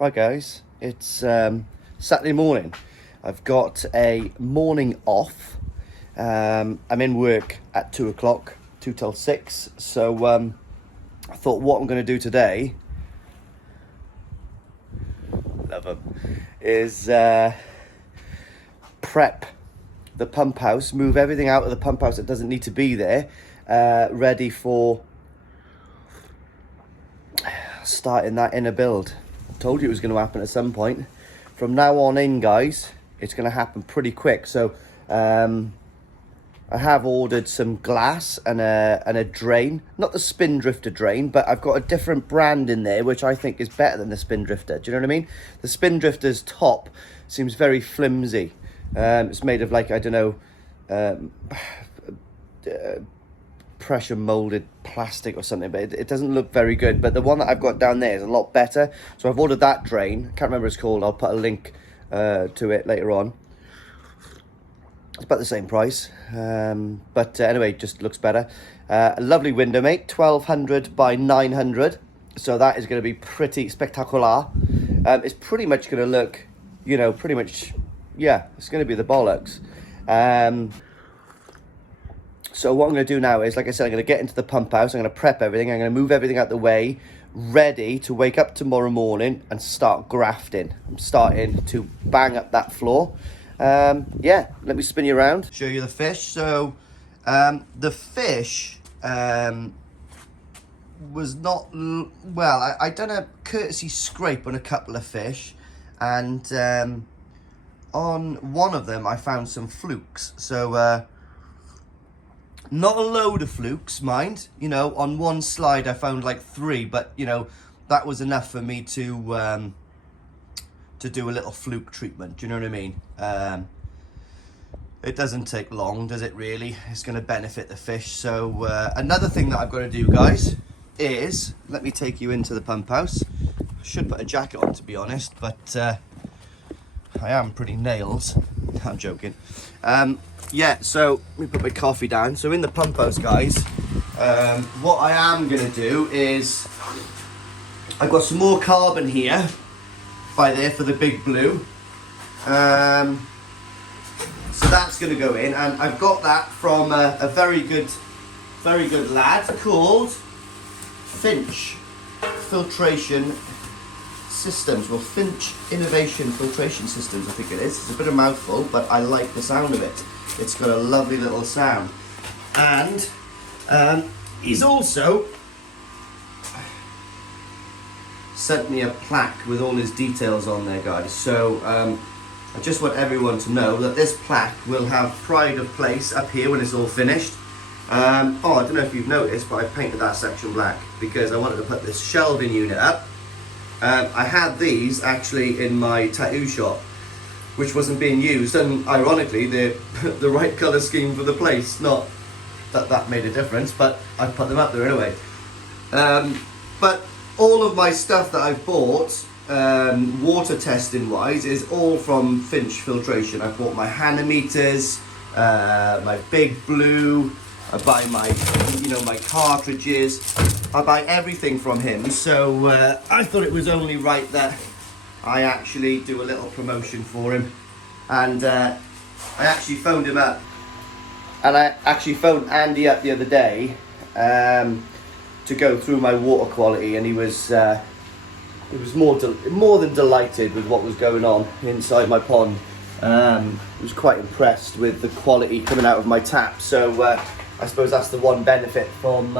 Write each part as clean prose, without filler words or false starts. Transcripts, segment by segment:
Right guys, it's Saturday morning. I've got a morning off. I'm in work at 2 o'clock, 2 till 6. So I thought what I'm going to do today, love them, is prep the pump house, move everything out of the pump house that doesn't need to be there, ready for starting that inner build. Told you it was going to happen at some point. From now on in, guys, it's going to happen pretty quick. So I have ordered some glass and a drain, not the spin drifter drain, but I've got a different brand in there which I think is better than the spin drifter. Do you know what I mean? The spin drifter's top seems very flimsy. It's made of, like, I don't know, pressure molded plastic or something, but it doesn't look very good. But the one that I've got down there is a lot better, so I've ordered that drain. I can't remember what it's called. I'll put a link to it later on. It's about the same price, but anyway, just looks better. A lovely window, mate, 1200 by 900, so that is going to be pretty spectacular. It's pretty much going to look, you know, pretty much, yeah, it's going to be the bollocks. So what I'm going to do now is, like I said, I'm going to get into the pump house. I'm going to prep everything. I'm going to move everything out the way, ready to wake up tomorrow morning and start grafting. I'm starting to bang up that floor. Yeah, let me spin you around. Show you the fish. So the fish was not, well, I done a courtesy scrape on a couple of fish. And on one of them, I found some flukes. So not a load of flukes, mind. You know, on one slide I found like 3, but you know, that was enough for me to do a little fluke treatment. Do you know what I mean? It doesn't take long, does it really? It's going to benefit the fish. So another thing that I've got to do, guys, is, let me take you into the pump house. I should put a jacket on, to be honest, but I am pretty nails. I'm joking. Yeah, so let me put my coffee down. So in the pump house, guys, what I am going to do is, I've got some more carbon here by there for the big blue. So that's going to go in, and I've got that from a very good lad called Finch Filtration Systems. Well, Finch Innovation Filtration Systems, I think it is. It's a bit of a mouthful, but I like the sound of it. It's got a lovely little sound. And he's also sent me a plaque with all his details on there, guys. So I just want everyone to know that this plaque will have pride of place up here when it's all finished. Oh, I don't know if you've noticed, but I painted that section black because I wanted to put this shelving unit up. I had these actually in my tattoo shop, which wasn't being used, and ironically they're the right colour scheme for the place. Not that that made a difference, but I put them up there anyway. But all of my stuff that I've bought, water testing wise, is all from Finch Filtration. I bought my Hanometers, my Big Blue, I buy my, you know, my cartridges. I buy everything from him. So I thought it was only right that I actually do a little promotion for him. And I actually phoned him up. And I actually phoned Andy up the other day to go through my water quality, and he was more than delighted with what was going on inside my pond. He was quite impressed with the quality coming out of my tap. So I suppose that's the one benefit from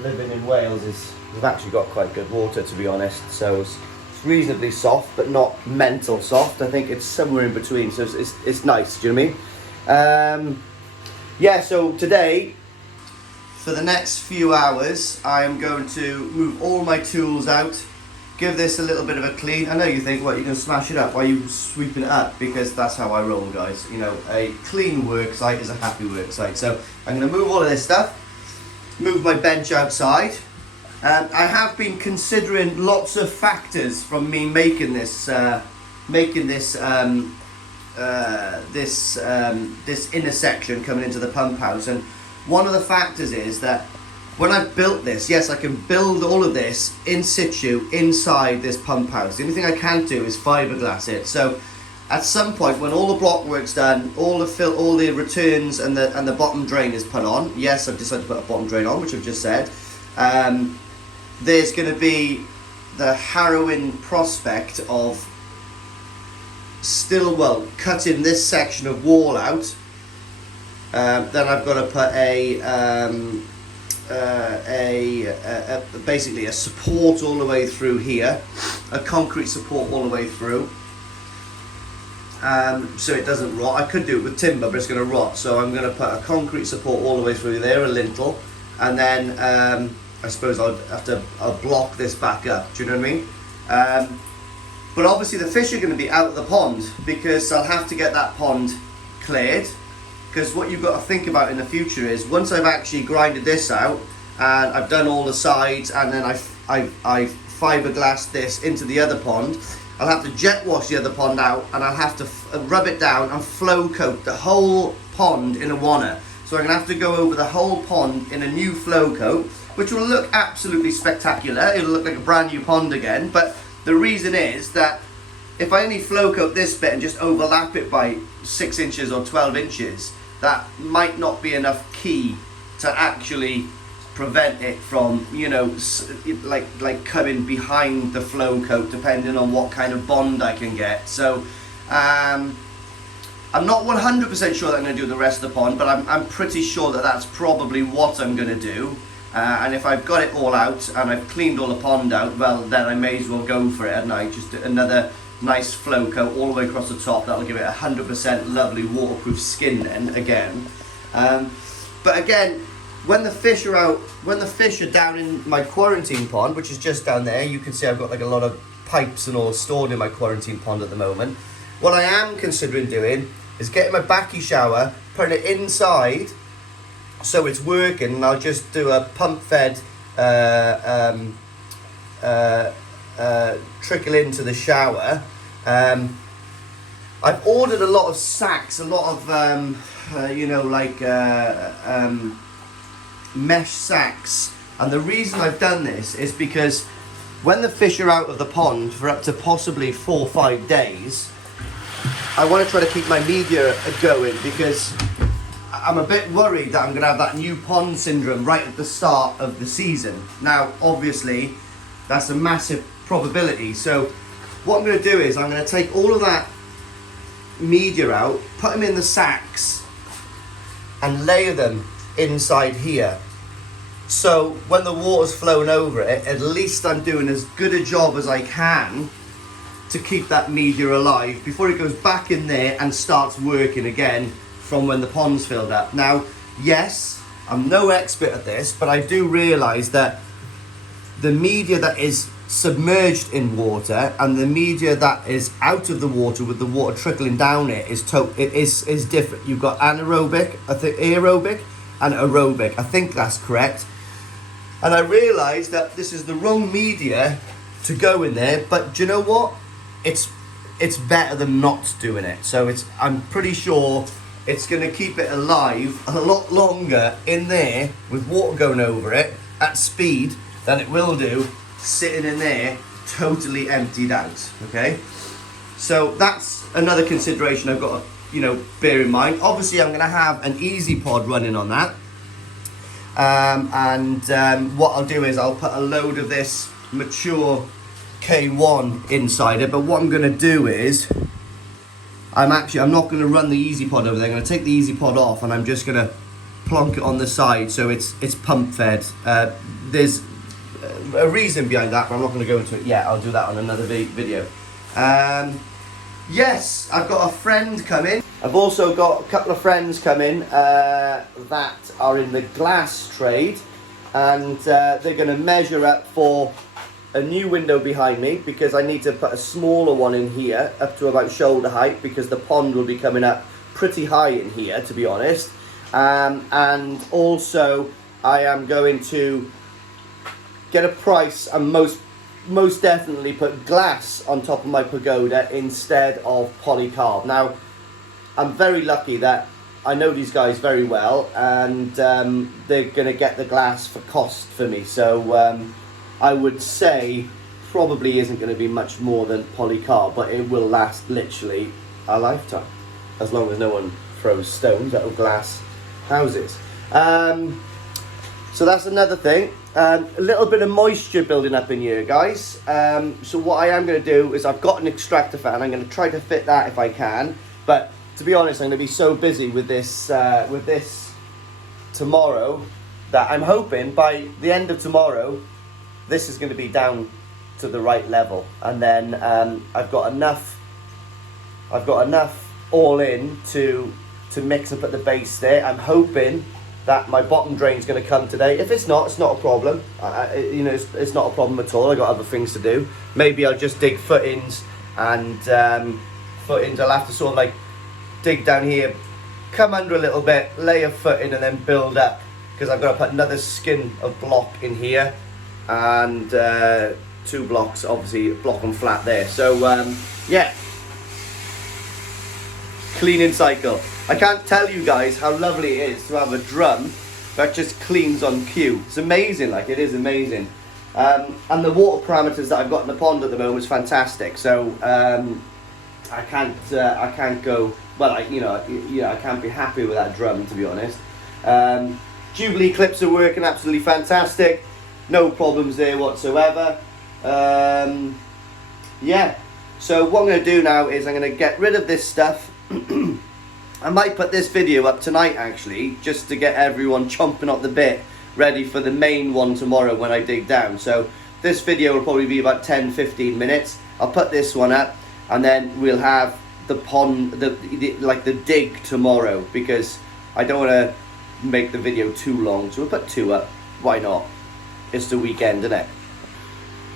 living in Wales, is we've actually got quite good water, to be honest. So it's reasonably soft, but not mental soft. I think it's somewhere in between, so it's nice. Do you know what I mean? Yeah, so today, for the next few hours, I am going to move all my tools out, give this a little bit of a clean. I know you think, what, you're going to smash it up? Why are you sweeping it up? Because that's how I roll, guys. You know, a clean work site is a happy work site. So I'm going to move all of this stuff, move my bench outside. I have been considering lots of factors from me making this this intersection coming into the pump house, and one of the factors is that when I've built this, yes, I can build all of this in situ inside this pump house. The only thing I can't do is fiberglass it. So at some point, when all the block work's done, all the returns and the bottom drain is put on. Yes, I've decided to put a bottom drain on, which I've just said. There's going to be the harrowing prospect of cutting this section of wall out. Then I've got to put basically a support all the way through here, a concrete support all the way through, so it doesn't rot. I could do it with timber, but it's going to rot, so I'm going to put a concrete support all the way through there, a lintel, and then I suppose I'll block this back up. Do you know what I mean? But obviously the fish are going to be out of the pond, because I'll have to get that pond cleared. Because what you've got to think about in the future is, once I've actually grinded this out and I've done all the sides, and then I've fiberglassed this into the other pond, I'll have to jet wash the other pond out, and I'll have to rub it down and flow coat the whole pond in a wanner. So I'm going to have to go over the whole pond in a new flow coat, which will look absolutely spectacular. It'll look like a brand new pond again. But the reason is that if I only flow coat this bit and just overlap it by 6 inches or 12 inches, that might not be enough key to actually prevent it from, you know, like coming behind the flow coat, depending on what kind of bond I can get. So I'm not 100% sure that I'm going to do the rest of the pond, but I'm pretty sure that that's probably what I'm going to do. And if I've got it all out and I've cleaned all the pond out, well, then I may as well go for it, hadn't I? Just another nice flow coat all the way across the top. That'll give it 100% lovely waterproof skin then again. But again, when the fish are out, when the fish are down in my quarantine pond, which is just down there, you can see I've got like a lot of pipes and all stored in my quarantine pond at the moment. What I am considering doing is getting my backy shower, putting it inside so it's working, and I'll just do a pump fed trickle into the shower. I've ordered a lot of sacks, a lot of you know, like mesh sacks, and the reason I've done this is because when the fish are out of the pond for up to possibly 4 or 5 days, I want to try to keep my media going, because I'm a bit worried that I'm going to have that new pond syndrome right at the start of the season. Now obviously that's a massive probability, so what I'm going to do is I'm going to take all of that media out, put them in the sacks and layer them inside here, so when the water's flowing over it, at least I'm doing as good a job as I can to keep that media alive before it goes back in there and starts working again from when the pond's filled up. Now yes, I'm no expert at this, but I do realise that the media that is submerged in water and the media that is out of the water with the water trickling down it is different. You've got anaerobic, I think aerobic and aerobic, I think that's correct. And I realised that this is the wrong media to go in there, but do you know what? It's better than not doing it. So I'm pretty sure it's going to keep it alive a lot longer in there with water going over it at speed than it will do sitting in there totally emptied out. Okay, so that's another consideration I've got to, you know, bear in mind. Obviously I'm going to have an easy pod running on that, and what I'll do is I'll put a load of this mature K1 inside it. But what I'm going to do is I'm not going to run the easy pod over there. I'm going to take the easy pod off and I'm just going to plonk it on the side so it's pump fed. There's a reason behind that, but I'm not going to go into it yet. I'll do that on another video. Yes, I've got a friend coming. I've also got a couple of friends coming that are in the glass trade, and they're going to measure up for a new window behind me, because I need to put a smaller one in here up to about shoulder height, because the pond will be coming up pretty high in here, to be honest. And also I am going to get a price and most definitely put glass on top of my pagoda instead of polycarb. Now I'm very lucky that I know these guys very well, and they're going to get the glass for cost for me. So I would say probably isn't going to be much more than polycarb, but it will last literally a lifetime, as long as no one throws stones out of glass houses. So that's another thing. A little bit of moisture building up in here, guys. So what I am going to do is I've got an extractor fan. I'm going to try to fit that if I can. But to be honest, I'm going to be so busy with this tomorrow that I'm hoping by the end of tomorrow, this is going to be down to the right level. And then I've got enough all in to mix up at the base there. I'm hoping that my bottom drain is going to come today. If it's not, it's not a problem. It's not a problem at all. I got other things to do. Maybe I'll just dig footings, and footings I'll have to sort of like dig down here, come under a little bit, lay a footing, and then build up, because I've got to put another skin of block in here, and 2 blocks, obviously block and flat there. So yeah, cleaning cycle. I can't tell you guys how lovely it is to have a drum that just cleans on cue. It's amazing, like, it is amazing. And the water parameters that I've got in the pond at the moment is fantastic. So I can't go, well, I can't be happy with that drum, to be honest. Jubilee clips are working absolutely fantastic. No problems there whatsoever. Yeah, so what I'm going to do now is I'm going to get rid of this stuff. I might put this video up tonight, actually, just to get everyone chomping at the bit, ready for the main one tomorrow when I dig down. So this video will probably be about 10-15 minutes. I'll put this one up, and then we'll have the pond, the dig tomorrow, because I don't want to make the video too long. So we'll put 2 up. Why not? It's the weekend, isn't it?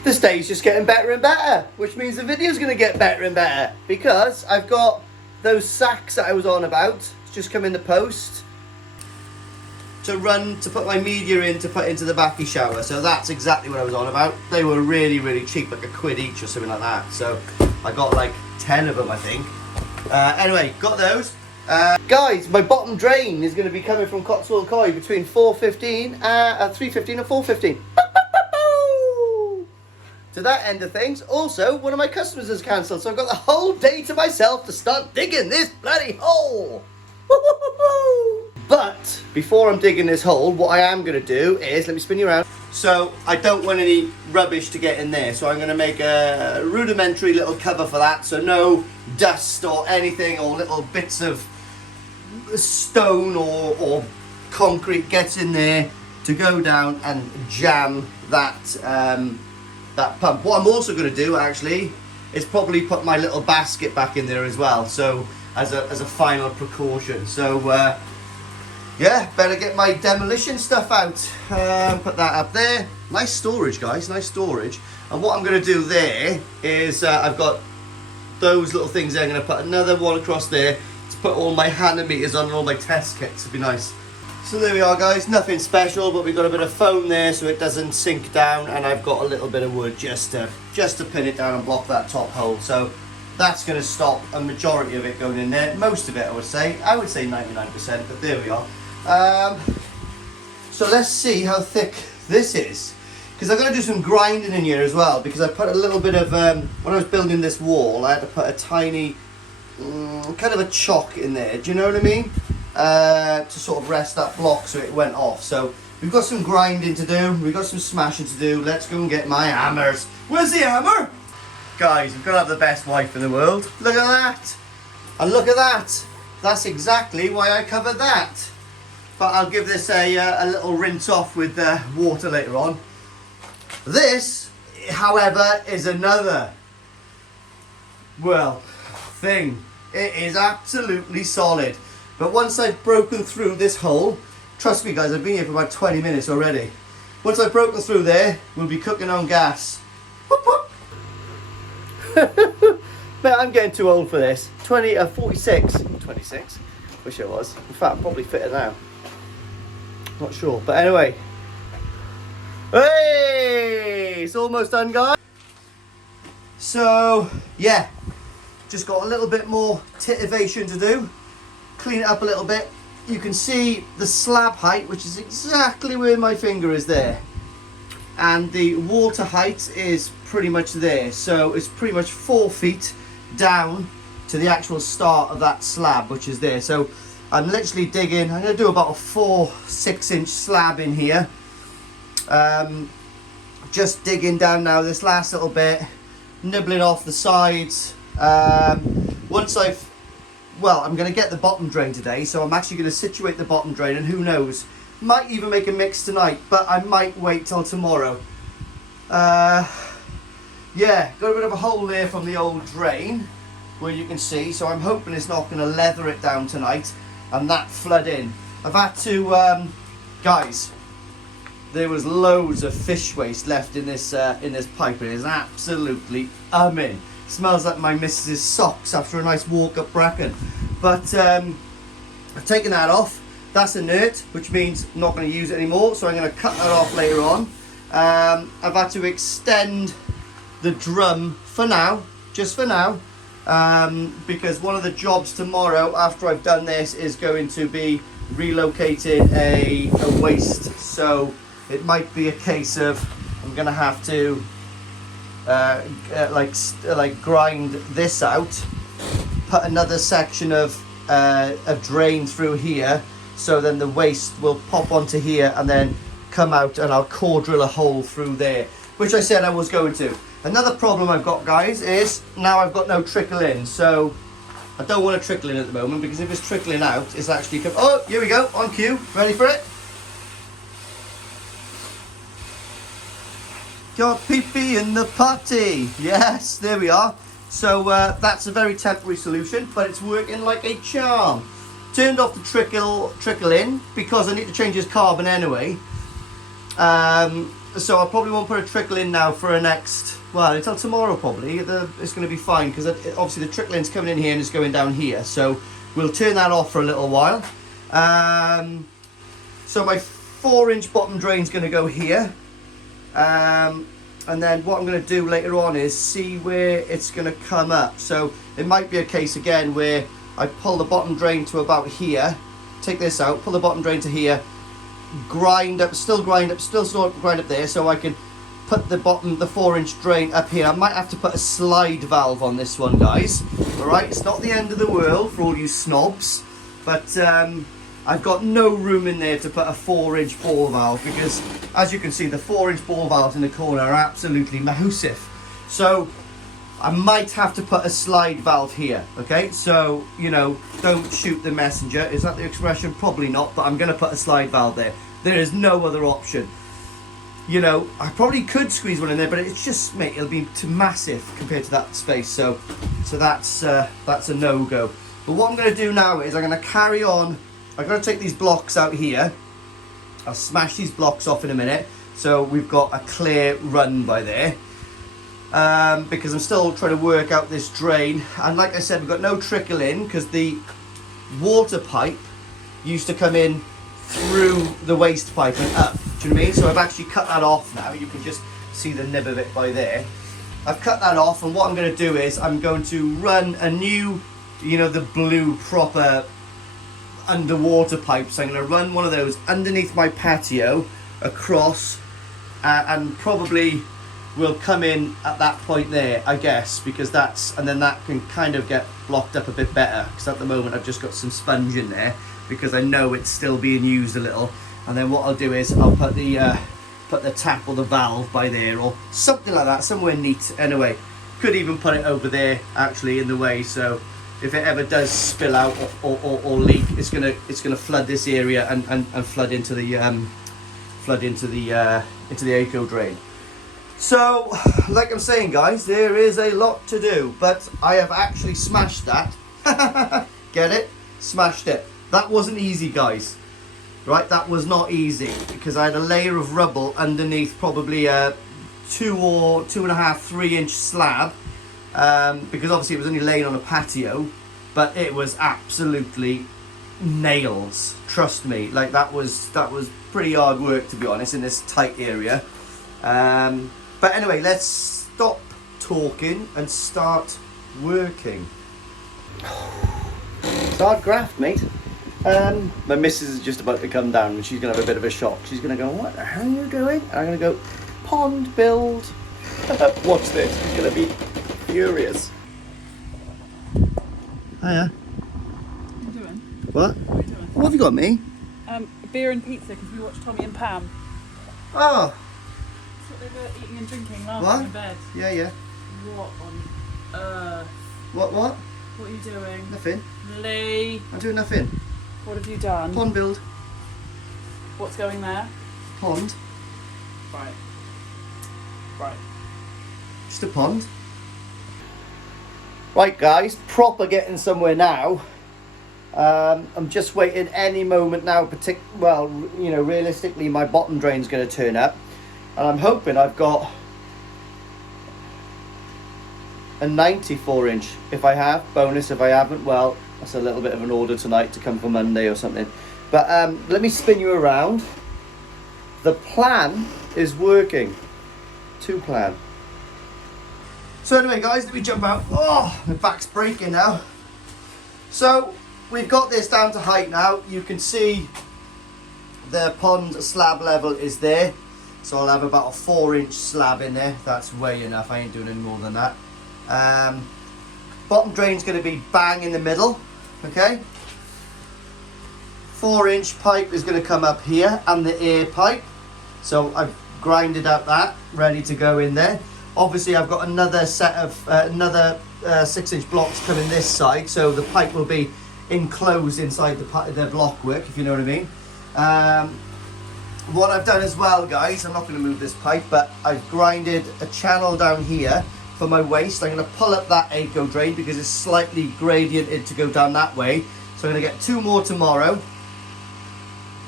This day's just getting better and better, which means the video's going to get better and better, because I've got those sacks that I was on about. It's just come in the post to put my media in to put into the backy shower. So that's exactly what I was on about. They were really, really cheap, like £1 each or something like that. So I got like 10 of them, I think. Anyway, got those. Guys, my bottom drain is going to be coming from Cotswold Coy between 3:15 and 4:15. To that end of things, also, one of my customers has cancelled, so I've got the whole day to myself to start digging this bloody hole. But before I'm digging this hole, what I am going to do is, let me spin you around. So I don't want any rubbish to get in there, so I'm going to make a rudimentary little cover for that, so no dust or anything, or little bits of stone or concrete gets in there to go down and jam that pump. What I'm also going to do, actually, is probably put my little basket back in there as well, so as a final precaution. So yeah, better get my demolition stuff out. Put that up there. Nice storage, guys, nice storage. And what I'm going to do there is I've got those little things there. I'm going to put another one across there to put all my Hanometers on and all my test kits. It'd be nice. So there we are, guys, nothing special, but we've got a bit of foam there so it doesn't sink down, and I've got a little bit of wood just to pin it down and block that top hole. So that's going to stop a majority of it going in there. Most of it, I would say 99%, but there we are. So let's see how thick this is, because I've got to do some grinding in here as well, because I put a little bit of, when I was building this wall, I had to put a tiny, kind of a chock in there, do you know what I mean? To sort of rest that block so it went off. So we've got some grinding to do, we've got some smashing to do. Let's go and get my hammers. Where's the hammer? Guys, we've got to have the best wife in the world. Look at that. And look at that. That's exactly why I covered that. But I'll give this a little rinse off with water later on. This, however, is another, well, thing. It is absolutely solid. But once I've broken through this hole, trust me guys, I've been here for about 20 minutes already. Once I've broken through there, we'll be cooking on gas. Whoop, whoop. But I'm getting too old for this. 46. 26? Wish I was. In fact, I'm probably fitter now. Not sure. But anyway. Hey! It's almost done, guys. So, yeah. Just got a little bit more titivation to do. clean it up a little bit. You can see the slab height, which is exactly where my finger is there. And the water height is pretty much there. So it's pretty much 4 feet down to the actual start of that slab, which is there. So I'm literally digging, I'm going to do about a 4-6 inch slab in here. Just digging down now this last little bit, nibbling off the sides. Once I'm going to get the bottom drain today, so I'm actually going to situate the bottom drain, and who knows, might even make a mix tonight, but I might wait till tomorrow. Yeah, got a bit of a hole there from the old drain, where you can see, so I'm hoping it's not going to leather it down tonight and that flood in. I've had to, guys, there was loads of fish waste left in this pipe, and it's absolutely umming. Smells like my missus's socks after a nice walk up Bracken. But I've taken that off. That's inert, which means I'm not going to use it anymore, so I'm going to cut that off later on. I've had to extend the drum for now, just for now, because one of the jobs tomorrow after I've done this is going to be relocating a waste. So it might be a case of I'm going to have to like grind this out, put another section of drain through here, so then the waste will pop onto here and then come out, and I'll core drill a hole through there, which I said I was going to. Another problem I've got, guys, is now I've got no trickle in, so I don't want to trickle in at the moment, because if it's trickling out, it's actually oh, here we go, on cue, ready for it? Got pee-pee in the potty. Yes, there we are. So that's a very temporary solution, but it's working like a charm. Turned off the trickle in because I need to change his carbon anyway. So I probably won't put a trickle in now for a next, well, until tomorrow probably. It's going to be fine, because obviously the trickle in's coming in here and it's going down here. So we'll turn that off for a little while. So my 4-inch bottom drain's going to go here. And then what I'm going to do later on is see where it's going to come up. So it might be a case again where I pull the bottom drain to about here, take this out, pull the bottom drain to here, still grind up there, so I can put the 4-inch drain up here. I might have to put a slide valve on this one, guys. Alright, it's not the end of the world for all you snobs, but I've got no room in there to put a 4-inch ball valve, because as you can see, the 4-inch ball valves in the corner are absolutely massive. So I might have to put a slide valve here, okay? So, you know, don't shoot the messenger. Is that the expression? Probably not, but I'm going to put a slide valve there. There is no other option. You know, I probably could squeeze one in there, but it's just, mate, it'll be too massive compared to that space. So that's a no-go. But what I'm going to do now is I'm going to carry on. I'm going to take these blocks out here. I'll smash these blocks off in a minute, so we've got a clear run by there. Because I'm still trying to work out this drain, and like I said, we've got no trickle in because the water pipe used to come in through the waste pipe and up. Do you know what I mean? So I've actually cut that off now. You can just see the nib of it by there. I've cut that off, and what I'm going to do is I'm going to run a new, you know, the blue proper underwater pipe. So I'm going to run one of those underneath my patio across, and probably will come in at that point there, I guess, because and then that can kind of get blocked up a bit better, because at the moment I've just got some sponge in there because I know it's still being used a little. And then what I'll do is I'll put the tap or the valve by there or something like that, somewhere neat. Anyway, could even put it over there actually in the way, so if it ever does spill out or leak, it's gonna flood this area and flood into the eco drain. So, like I'm saying, guys, there is a lot to do, but I have actually smashed that. Get it? Smashed it. That wasn't easy, guys. Right? That was not easy, because I had a layer of rubble underneath probably a 2 or 2.5, 3-inch slab, because obviously it was only laying on a patio, but it was absolutely nails. Trust me. Like that was pretty hard work, to be honest, in this tight area. But anyway, let's stop talking and start working. It's hard graft, mate. My missus is just about to come down and she's going to have a bit of a shock. She's going to go, what the hell are you doing? And I'm going to go, pond build. Watch this. She's going to be furious. Hiya. What are you doing? What? What are you doing? What have you got, me? Beer and pizza because we watched Tommy and Pam. Oh. That's what they were eating and drinking last What? night in bed. Yeah, yeah. What on earth? What? What are you doing? Nothing. Lee, I'm doing nothing. what have you done? Pond build. What's going there? Pond. Right. Right. Just a pond. Right, guys. Proper getting somewhere now. I'm just waiting any moment now. Well, you know, realistically, my bottom drain's going to turn up, and I'm hoping I've got a 94-inch. If I have, bonus. If I haven't, well, that's a little bit of an order tonight to come for Monday or something. But let me spin you around. The plan is working. To plan. So anyway, guys, let me jump out. Oh, my back's breaking now. So we've got this down to height now. You can see the pond slab level is there. So I'll have about a 4-inch slab in there. That's way enough. I ain't doing any more than that. Bottom drain's going to be bang in the middle. Okay. 4-inch pipe is going to come up here and the air pipe. So I've grinded out that, ready to go in there. Obviously I've got another set of 6-inch blocks coming this side, so the pipe will be enclosed inside the block work, if you know what I mean. What I've done as well, guys, I'm not going to move this pipe, but I've grinded a channel down here for my waste. I'm going to pull up that eco drain because it's slightly gradiented to go down that way. So I'm going to get 2 more tomorrow,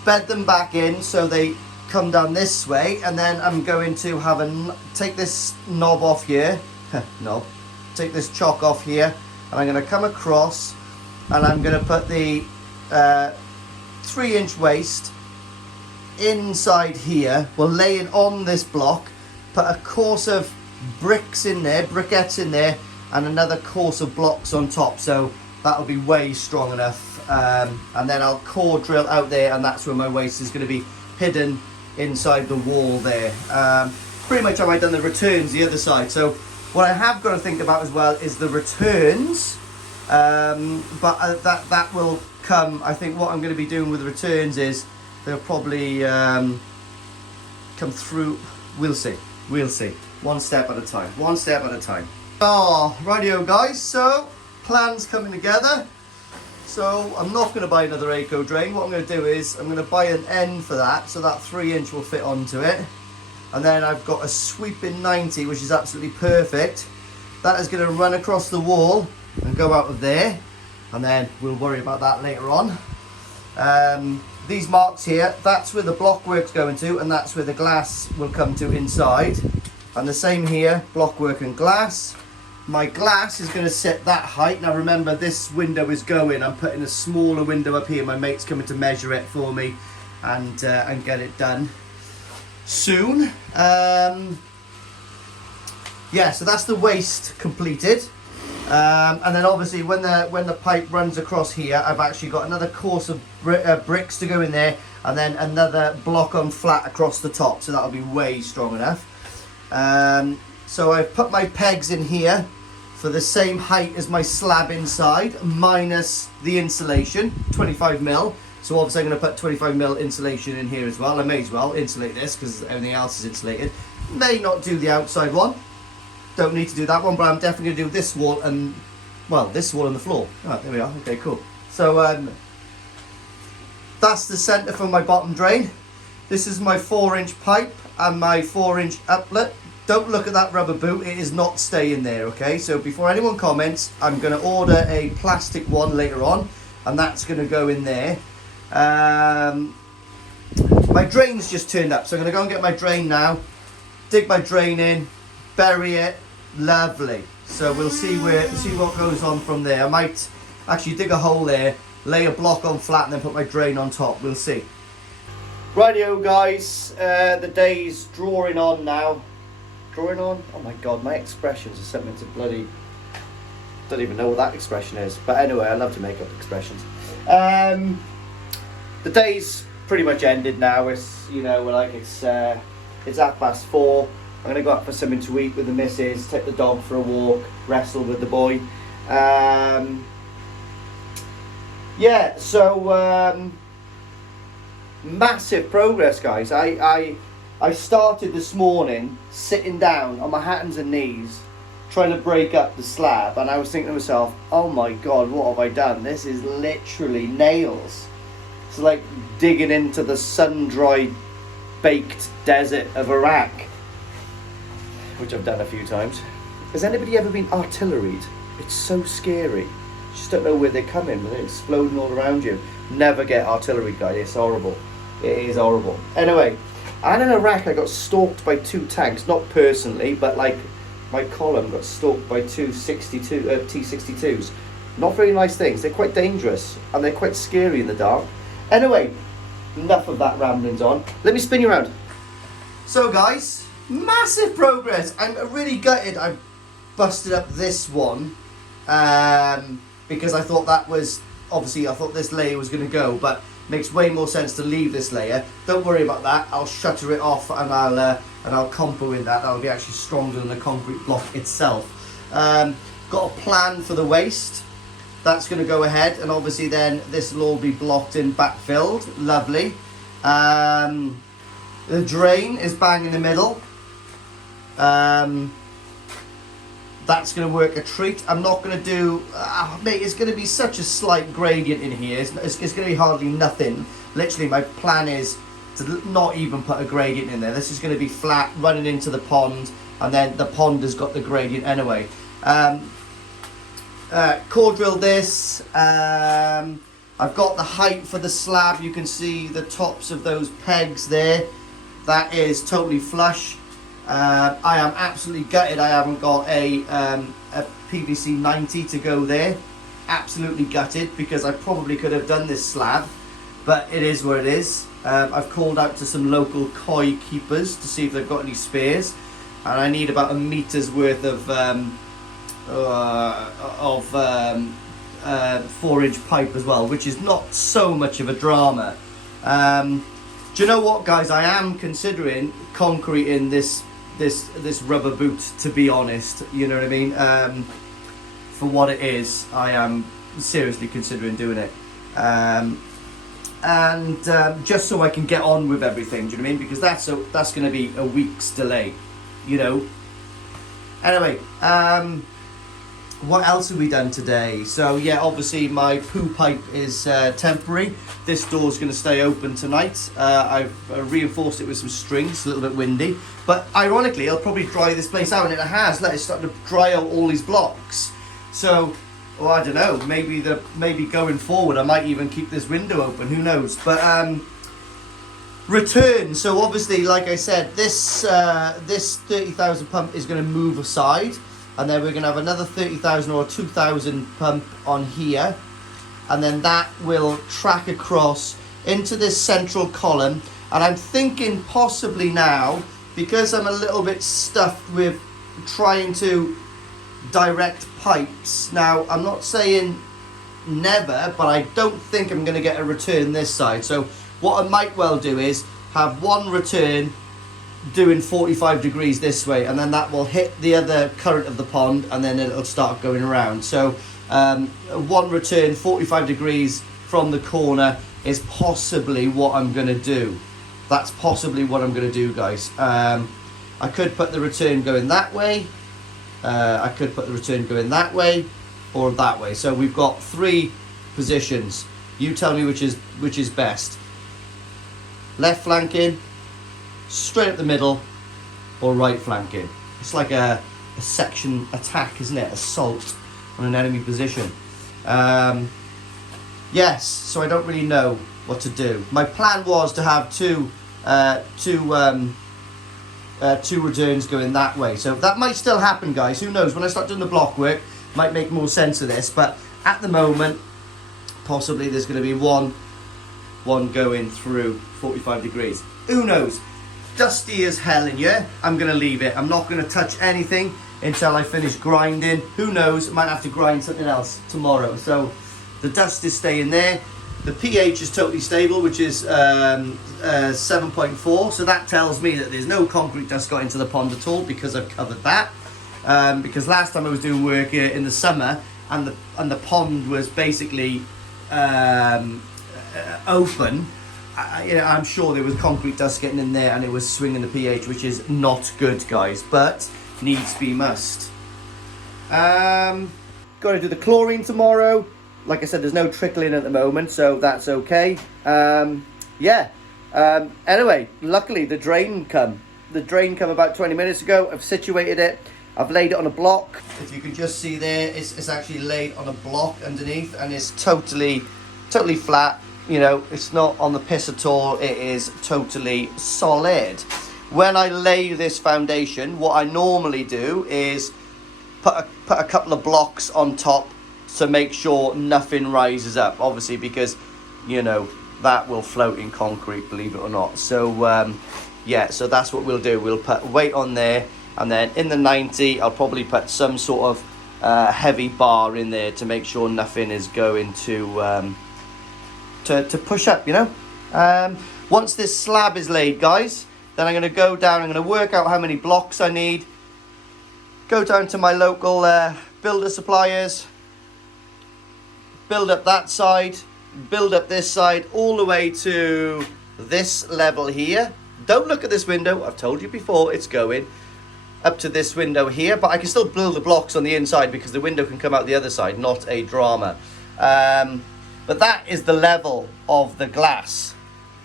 bed them back in so they come down this way, and then I'm going to have take this knob off here, take this chock off here, and I'm going to come across and I'm going to put the 3-inch waste inside here. We'll lay it on this block, put a course of bricks in there, briquettes in there, and another course of blocks on top, so that'll be way strong enough. And then I'll core drill out there, and that's where my waste is going to be hidden inside the wall there. Pretty much how I've done the returns the other side. So what I have got to think about as well is the returns, but that will come. I think what I'm going to be doing with the returns is they'll probably come through. We'll see. One step at a time. Oh, rightio, guys. So plans coming together. So I'm not going to buy another eco drain. What I'm going to do is I'm going to buy an end for that, so that 3-inch will fit onto it. And then I've got a sweeping 90, which is absolutely perfect. That is going to run across the wall and go out of there. And then we'll worry about that later on. These marks here, that's where the block work's going to, and that's where the glass will come to inside. And the same here, block work and glass. My glass is going to set that height. Now remember, this window is going. I'm putting a smaller window up here. My mate's coming to measure it for me and get it done soon. Yeah, so that's the waste completed. And then obviously when the pipe runs across here, I've actually got another course of bricks to go in there, and then another block on flat across the top. So that'll be way strong enough. So I've put my pegs in here for the same height as my slab inside, minus the insulation, 25mm. So obviously I'm going to put 25mm insulation in here as well. I may as well insulate this because everything else is insulated. May not do the outside one. Don't need to do that one, but I'm definitely going to do this wall and, well, this wall and the floor. Oh, there we are. Okay, cool. So that's the centre for my bottom drain. This is my 4-inch pipe and my 4-inch uplet. Don't look at that rubber boot, it is not staying there, okay? So before anyone comments, I'm going to order a plastic one later on, and that's going to go in there. My drain's just turned up, so I'm going to go and get my drain now, dig my drain in, bury it, lovely. So we'll see what goes on from there. I might actually dig a hole there, lay a block on flat, and then put my drain on top. We'll see. Rightio, guys, the day's drawing on now. Drawing on? Oh my god, my expressions are something to bloody Don't even know what that expression is. But anyway, I love to make up expressions. The day's pretty much ended now. It's, you know, like it's 4:30. I'm going to go out for something to eat with the missus, take the dog for a walk, wrestle with the boy. Yeah, so massive progress, guys. I started this morning sitting down on my hands and knees trying to break up the slab, and I was thinking to myself, oh my god, what have I done? This is literally nails. It's like digging into the sun-dried baked desert of Iraq, which I've done a few times. Has anybody ever been artilleried? It's so scary. You just don't know where they're coming, they're exploding all around you. Never get artillery, guys. It's horrible. It is horrible. Anyway, and in Iraq I got stalked by 2 tanks, not personally, but like my column got stalked by 2 T-62s. Not very nice things. They're quite dangerous and they're quite scary in the dark. Anyway, enough of that ramblings on. Let me spin you around. So guys, massive progress. I'm really gutted I busted up this one because I thought that was, obviously I thought this layer was going to go, but makes way more sense to leave this layer. Don't worry about that. I'll shutter it off and I'll compo in that. That'll be actually stronger than the concrete block itself. Got a plan for the waste. That's going to go ahead, and obviously then this will all be blocked in, backfilled. Lovely. The drain is bang in the middle. That's going to work a treat. I'm not going to do... mate, it's going to be such a slight gradient in here. It's going to be hardly nothing. Literally, my plan is to not even put a gradient in there. This is going to be flat, running into the pond, and then the pond has got the gradient anyway. Core drill this. I've got the height for the slab. You can see the tops of those pegs there. That is totally flush. I am absolutely gutted I haven't got a PVC 90 to go there. Absolutely gutted, because I probably could have done this slab, but it is what it is. I've called out to some local koi keepers to see if they've got any spares, and I need about a meter's worth of 4-inch pipe as well, which is not so much of a drama. Do you know what, guys? I am considering concreting this rubber boot, to be honest. You know what I mean? For what it is, I am seriously considering doing it. Just so I can get on with everything. Do you know what I mean? Because that's going to be a week's delay. You know. Anyway, what else have we done today? So yeah, obviously my poo pipe is temporary. This door's going to stay open tonight. I've reinforced it with some strings. It's a little bit windy, but ironically it'll probably dry this place out, and it has. It's starting to dry out all these blocks. So, well, I don't know, maybe going forward I might even keep this window open, who knows. But return. So obviously, like I said, this 30,000 pump is going to move aside. And then we're going to have another 30,000 or 2,000 pump on here. And then that will track across into this central column. And I'm thinking possibly now, because I'm a little bit stuffed with trying to direct pipes. Now, I'm not saying never, but I don't think I'm going to get a return this side. So what I might well do is have one return doing 45 degrees this way, and then that will hit the other current of the pond, and then it'll start going around. So one return 45 degrees from the corner is possibly what I'm going to do. That's possibly what I'm going to do, guys. I could put the return going that way, I could put the return going that way or that way. So we've got 3 positions. You tell me which is best. Left flanking, straight up the middle, or right flanking. It's like a section attack, isn't it? Assault on an enemy position. Yes, so I don't really know what to do. My plan was to have two returns going that way. So that might still happen, guys. Who knows? When I start doing the block work, might make more sense of this. But at the moment, possibly there's going to be one going through 45 degrees. Who knows? dusty as hell in here, I'm going to leave it. I'm not going to touch anything until I finish grinding. Who knows, I might have to grind something else tomorrow. So the dust is staying there. The pH is totally stable, which is 7.4. So that tells me that there's no concrete dust got into the pond at all, because I've covered that. Because last time I was doing work here in the summer, and the pond was basically open, I'm sure there was concrete dust getting in there and it was swinging the pH, which is not good, guys, but needs be must. Got to do the chlorine tomorrow. Like I said, there's no trickling at the moment, so that's okay. Anyway, luckily the drain come about 20 minutes ago. I've situated it. I've laid it on a block. If you can just see there, it's actually laid on a block underneath, and it's totally flat. You know, it's not on the piss at all. It is totally solid. When I lay this foundation, what I normally do is put a couple of blocks on top to make sure nothing rises up. Obviously, because, you know, that will float in concrete, believe it or not. So, so that's what we'll do. We'll put weight on there. And then in the 90, I'll probably put some sort of heavy bar in there to make sure nothing is going to push up, you know. Once this slab is laid, guys, then I'm going to go down. I'm going to work out how many blocks I need. Go down to my local builder suppliers. Build up that side. Build up this side all the way to this level here. Don't look at this window. I've told you before, it's going up to this window here, but I can still build the blocks on the inside because the window can come out the other side, not a drama. But that is the level of the glass.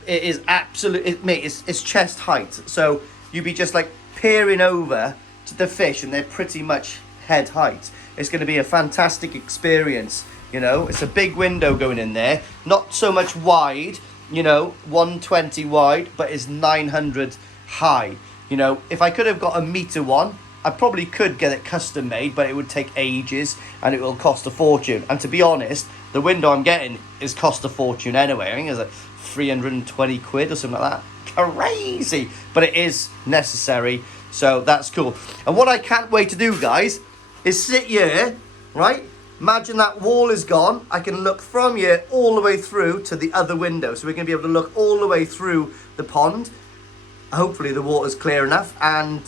It is it's chest height, so you'd be just like peering over to the fish and they're pretty much head height. It's going to be a fantastic experience, you know. It's a big window going in there, not so much wide, you know, 120 wide, but it's 900 high. You know, if I could have got a meter one, I probably could get it custom made, but it would take ages and it will cost a fortune. And to be honest, the window I'm getting is cost a fortune anyway. I think it's like 320 quid or something like that. Crazy, but it is necessary, so that's cool. And what I can't wait to do, guys, is sit here, right? Imagine that wall is gone. I can look from here all the way through to the other window, so we're going to be able to look all the way through the pond. Hopefully the water's clear enough, and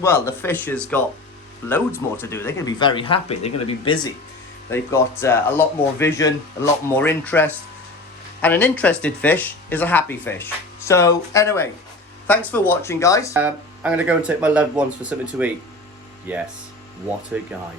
well, the fish has got loads more to do. They're going to be very happy. They're going to be busy. They've got a lot more vision, a lot more interest, and an interested fish is a happy fish. So anyway, thanks for watching, guys. I'm going to go and take my loved ones for something to eat. Yes, what a guy.